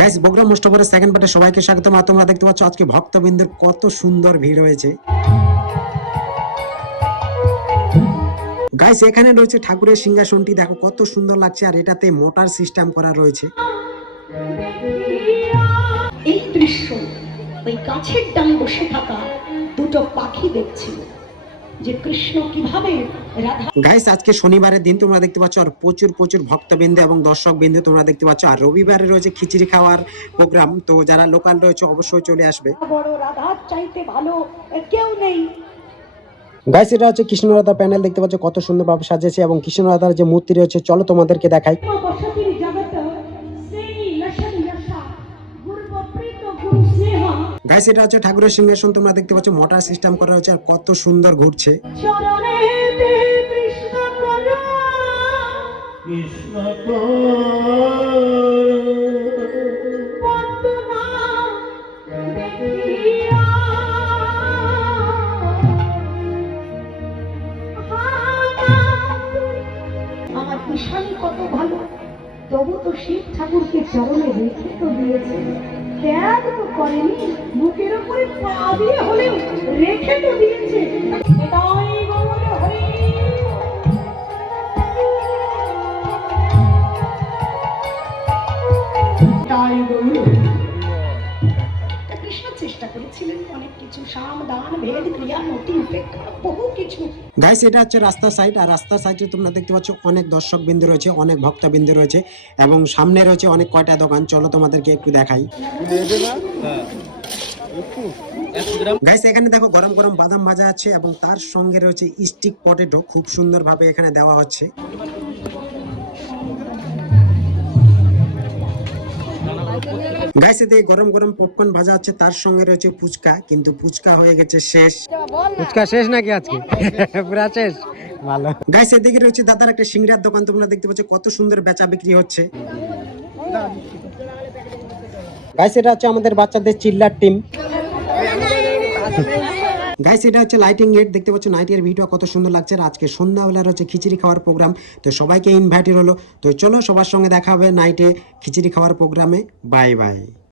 Guys Bogura most ওভারের second পার্টে সবাইকে স্বাগতম। আর তোমরা দেখতে পাচ্ছ আজকে ভক্তবৃন্দের কত সুন্দর ভিড় হয়েছে। গাইস এখানে রয়েছে ঠাকুরের সিংহাসনটি, দেখো কত সুন্দর লাগছে, আর এটাতে মোটর সিস্টেম করা রয়েছে। এই দৃশ্য ওই গাছের ডালে বসে থাকা দুটো পাখি দেখছিল যে কৃষ্ণ কিভাবে রাধা। গাইস আজকে শনিবারের দিন তোমরা দেখতে পাচ্ছ, আর প্রচুর প্রচুর ভক্তবৃন্দ এবং দর্শক বৃন্দ তোমরা দেখতে পাচ্ছ। আর রবিবারে রয়েছে খিচুড়ি খাওয়ার প্রোগ্রাম, তো যারা লোকাল রয়েছে অবশ্যই চলে আসবে। বড় রাধার চাইতে ভালো কেউ নেই। গাইস এটা হচ্ছে কৃষ্ণ রাধা প্যানেল, দেখতে পাচ্ছ কত সুন্দর ভাবে সাজিয়েছে, এবং কৃষ্ণ রাধার যে মূর্তি রয়েছে চলো তোমাদেরকে দেখাই। গাইস এটা হচ্ছে ঠাকুরের সিংহাসন, তোমরা দেখতে পাচ্ছ মোটর সিস্টেম করা হয়েছে, আর কত সুন্দর ঘুরছে। আমার ঈশানী কত ভালো, তবু তো শিব ঠাকুরকে চরণে রেখে তো দিয়েছে, ত্যাগ তো করেনি, বুকের উপরে পা দিয়ে হলেও রেখে তো দিয়েছে। এটাই গৌর হরি। এটাই গৌর হরি। কৃষ্ণ চেষ্টা করেছিলেন অনেক কিছু, সাম দান ভেদ ক্রিয়া নতি উপেক্ষা বহু কিছু। গাইস এটা হচ্ছে রাস্তার সাইড, আর রাস্তার সাইডে তোমরা দেখতে পাচ্ছ অনেক দর্শক বিন্দু রয়েছে, অনেক ভক্তবৃন্দ রয়েছে, এবং সামনে রয়েছে অনেক কয়টা দোকান, চলো তোমাদেরকে একটু দেখাই। গাইস এখানে দেখো গরম গরম বাদাম ভাজা আছে, এবং তার সঙ্গে রয়েছে স্টিক পটেটো, খুব সুন্দর ভাবে এখানে দেওয়া হচ্ছে। গাইস এতে গরম গরম পপকর্ন ভাজা হচ্ছে, তার সঙ্গে রয়েছে ফুচকা, কিন্তু ফুচকা হয়ে গেছে শেষ। ফুচকা শেষ নাকি আজকে? পুরা শেষ। ভালো। গাইস এদিকে রয়েছে দাদার একটা সিংড়ার দোকান, তোমরা দেখতে পাচ্ছ কত সুন্দর বেচা বিক্রি হচ্ছে। গাইস এটা হচ্ছে আমাদের বাচ্চাদের চিল্লার টিম। গাইস এটা হচ্ছে লাইটিং গেট, দেখতে পাচ্ছ নাইটের ভিডিও কত সুন্দর লাগছে। আর আজকে সন্ধ্যাবেলার হচ্ছে খিচুড়ি খাওয়ার প্রোগ্রাম, তো সবাইকে ইনভাইটেড হলো। তো চলো সবার সঙ্গে দেখা হবে নাইটে খিচুড়ি খাওয়ার প্রোগ্রামে। Bye bye.